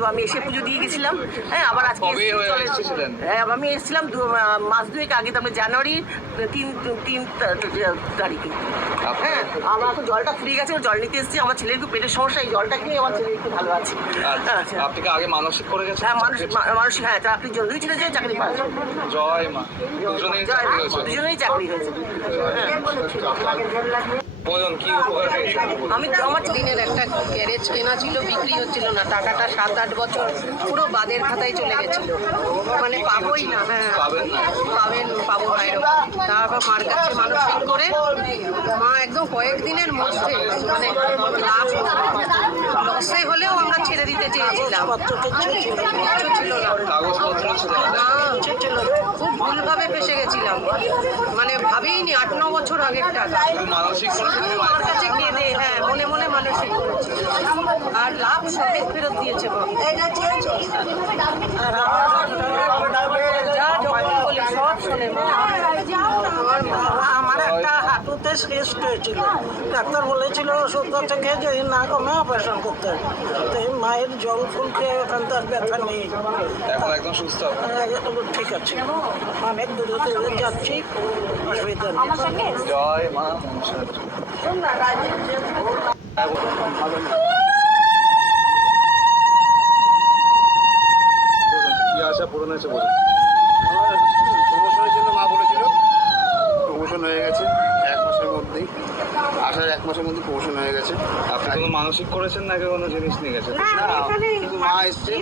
তো আমি এসে পুজো দিয়ে গেছিলাম। হ্যাঁ, আবার আজকে হ্যাঁ আমি এসেছিলাম মাস দুয়েক আগে, তারপরে জানুয়ারি তিন তারিখে। হ্যাঁ, আমার এখন জলটা ফুরিয়ে গেছে, জল নিতে এসেছি। আমার ছেলের একটু পেটের সমস্যা, এই জলটা খেয়ে আমার ছেলে একটু ভালো আছে। আপনি কি আগে মানসিক করে গেছেন? হ্যাঁ, মানসিক, হ্যাঁ, চাকরির জন্য। দুই ছেলে যে চাকরি পাচ্ছে। জয় মা। দুজনেই চাকরি হয়েছে। আমি আমার দিনের একটা গ্যারেজ কেনা ছিল, বিক্রি হচ্ছিল না, টাকাটা 7-8 বছর পুরো বাদের খাতায় চলে গেছিল, মানে পাবোই না। হ্যাঁ, পাবো না এরকম। তারপর মার কাছে মানসিক করে মা একদম কয়েকদিনের মধ্যে মানে লাভ লসে হলেও আমরা ছেড়ে দিতে চেয়েছিলাম, কিচ্ছু ছিল না, খুব ভুলভাবে ফেসে গেছিলাম, মানে ভাবেইনি 8-9 বছর আগের টাকা মার কাছে কেঁদে, হ্যাঁ মনে মনে মানসিক করেছি, আর লাভ সমেত ফেরত দিয়েছে। যা যখন বলি সব শোনে। আমার একটা হাঁটুতে সিস্ট হয়েছিল, ডাক্তার বলেছিল ওষুধ থেকে যদি না কমে অপারেশন করতে হবে। তো এই মায়ের জল ফুল খেয়ে ওখান তার ব্যথা নেই, একদম সুস্থ, ঠিক আছে। অনেক দূরে দূরে যাচ্ছি, অসুবিধা নেই। জয় মা। কি আশা পূরণ হয়েছে বলুন? প্রমোশনের জন্য মা বলেছিল, প্রমোশন হয়ে গেছে 1 মাসের মধ্যেই, আসার 1 মাসের মধ্যে প্রমোশন হয়ে গেছে। আপনি কোনো মানসিক করেছেন নাকি কোনো জিনিস নিয়ে গেছেন? মা এসছে,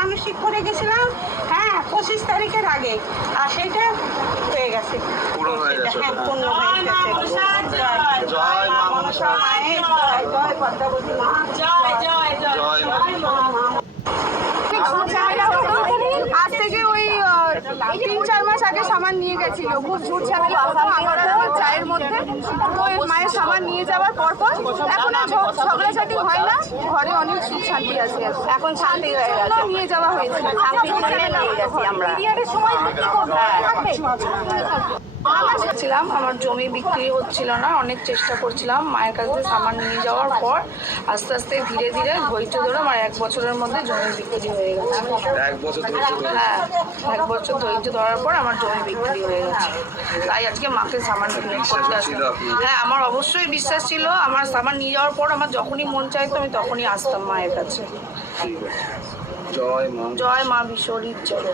মানসিক করে গেছিলাম, হ্যাঁ 25 তারিখের আগে, আর সেটা হয়ে গেছে, পূরণ হয়ে গেছে। হ্যাঁ পূর্ণ হয়ে গেছে। জয় মা মনসা। জয় পদ্মাবতী মা, জয় মা। আজ থেকে ওই 3-4 মাস আগে সামান নিয়ে গেছিল, খুব ঝুট ঝামেলা হতো আমার আর আমার চায়ের মধ্যে। তো মায়ের সামান নিয়ে যাওয়ার পর এখন আর ঝগড়াঝাটি হয় না, ঘরে অনেক সুখ শান্তি আছে, এখন শান্তি হয়ে গেছে। নিয়ে যাওয়া হয়েছে পিরিয়ডের সময় ছিলাম, আমার জমি বিক্রি হচ্ছিল না, অনেক চেষ্টা করছিলাম মায়ের কাছে সামান নিয়ে যাওয়ার পর আস্তে আস্তে ধীরে ধীরে ধৈর্য ধরে আমার 1 বছরের মধ্যে জমি বিক্রি হয়ে গেছে। 1 বছর? হ্যাঁ, 1 বছর ধৈর্য ধরার পর আমার জমি বিক্রি হয়ে গেছে, তাই আজকে মাকে সামান করতে আসলাম। হ্যাঁ, আমার অবশ্যই বিশ্বাস ছিল, আমার সামান নিয়ে যাওয়ার পর আমার যখনই মন চাইতো আমি তখনই আসতাম মায়ের কাছে। জয় মা। জয় মা বিশ্বরীর জয়।